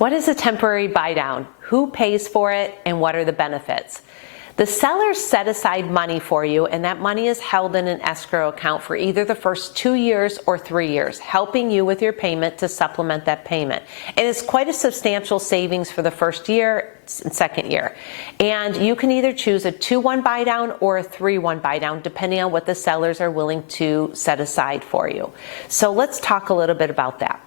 What is a temporary buy down? Who pays for it and what are the benefits? The sellers set aside money for you, and that money is held in an escrow account for either the first 2 years or 3 years, helping you with your payment to supplement that payment. And it's quite a substantial savings for the first year and second year. And you can either choose a 2-1 buy down or a 3-1 buy down, depending on what the sellers are willing to set aside for you. So let's talk a little bit about that.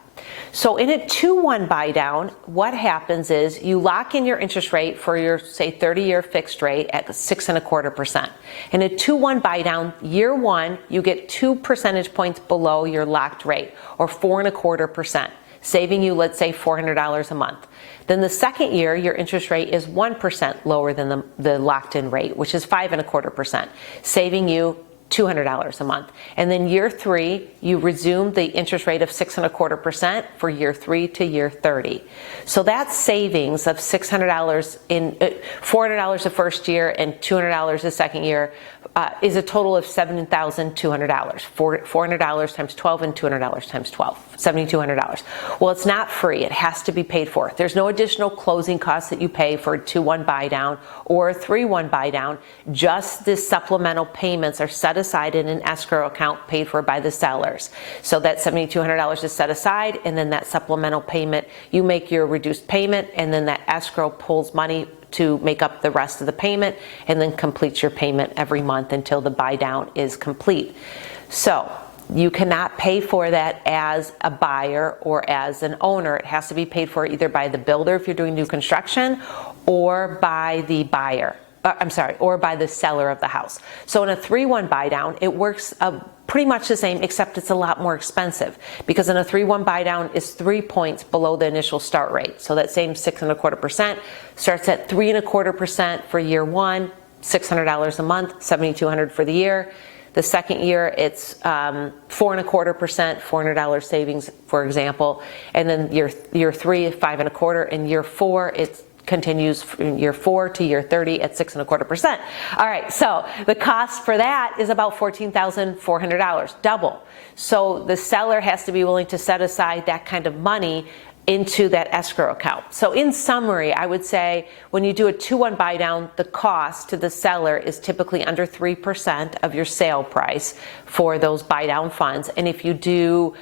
So in a 2-1 buy down, what happens is you lock in your interest rate for your, say, 30-year fixed rate at 6.25%. In a 2-1 buy down, year one, you get 2 percentage points below your locked rate, or 4.25%, saving you, let's say, $400 a month. Then the second year, your interest rate is 1% lower than the locked-in rate, which is 5.25%, saving you $200 a month. And then year three, you resume the interest rate of 6.25% for year 3 to year 30. So that's savings of $600 in $400 the first year and $200 the second year, is a total of $7,200. $400 times 12 and $200 times 12, $7,200. Well, it's not free. It has to be paid for. There's no additional closing costs that you pay for a 2-1 buy down or a 3-1 buy down. Just the supplemental payments are set aside in an escrow account paid for by the sellers. So that $7,200 is set aside, and then that supplemental payment, you make your reduced payment, and then that escrow pulls money to make up the rest of the payment, and then completes your payment every month until the buy down is complete. So you cannot pay for that as a buyer or as an owner. It has to be paid for either by the builder if you're doing new construction, or by the buyer. Or by the seller of the house. So in a 3-1 buy down, it works pretty much the same, except it's a lot more expensive, because in a 3-1 buy down is 3 points below the initial start rate. So that same 6.25% starts at 3.25% for year one, $600 a month, $7,200 for the year. The second year, it's 4.25%, $400 savings, for example. And then year 3, 5.25%, and year 4, it's continues from year 4 to year 30 at 6.25%. All right, so the cost for that is about $14,400, double. So the seller has to be willing to set aside that kind of money into that escrow account. So in summary, I would say when you do a 2-1 buy down, the cost to the seller is typically under 3% of your sale price for those buy down funds. And if you do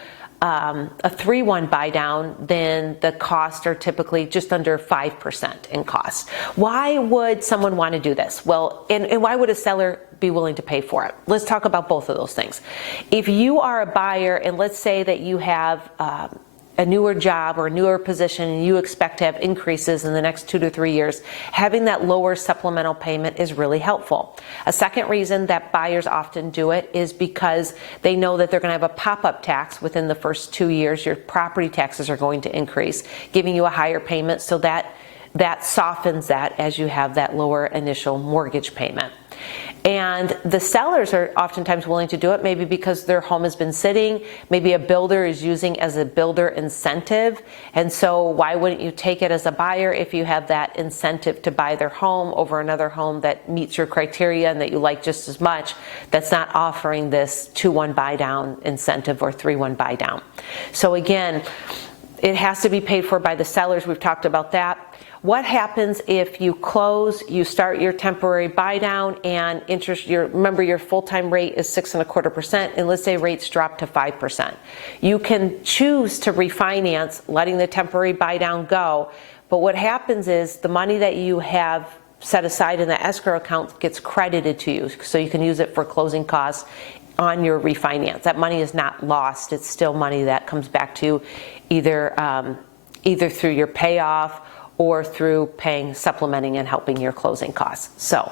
a 3-1 buy down, then the costs are typically just under 5% in cost. Why would someone want to do this? Well, and why would a seller be willing to pay for it? Let's talk about both of those things. If you are a buyer, and let's say that you have a newer job or a newer position, and you expect to have increases in the next 2 to 3 years, having that lower supplemental payment is really helpful. A second reason that buyers often do it is because they know that they're going to have a pop-up tax within the first 2 years. Your property taxes are going to increase, giving you a higher payment, so that softens that as you have that lower initial mortgage payment. And the sellers are oftentimes willing to do it, maybe because their home has been sitting, maybe a builder is using as a builder incentive. And so why wouldn't you take it as a buyer if you have that incentive to buy their home over another home that meets your criteria and that you like just as much, that's not offering this 2-1 buy down incentive or 3-1 buy down. So again, it has to be paid for by the sellers. We've talked about that. What happens if you close, you start your temporary buy down, and remember your full-time rate is 6.25%, and let's say rates drop to 5%. You can choose to refinance, letting the temporary buy down go, but what happens is the money that you have set aside in the escrow account gets credited to you, so you can use it for closing costs on your refinance. That money is not lost. It's still money that comes back to you either through your payoff or through supplementing and helping your closing costs. So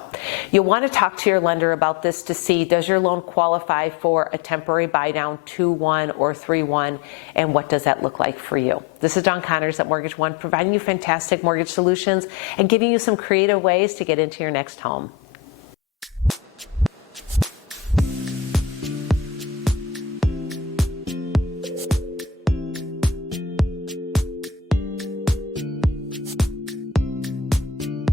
you'll want to talk to your lender about this to see, does your loan qualify for a temporary buy down, 2-1 or 3-1, and what does that look like for you? This is Dawn Connors at Mortgage One, providing you fantastic mortgage solutions and giving you some creative ways to get into your next home.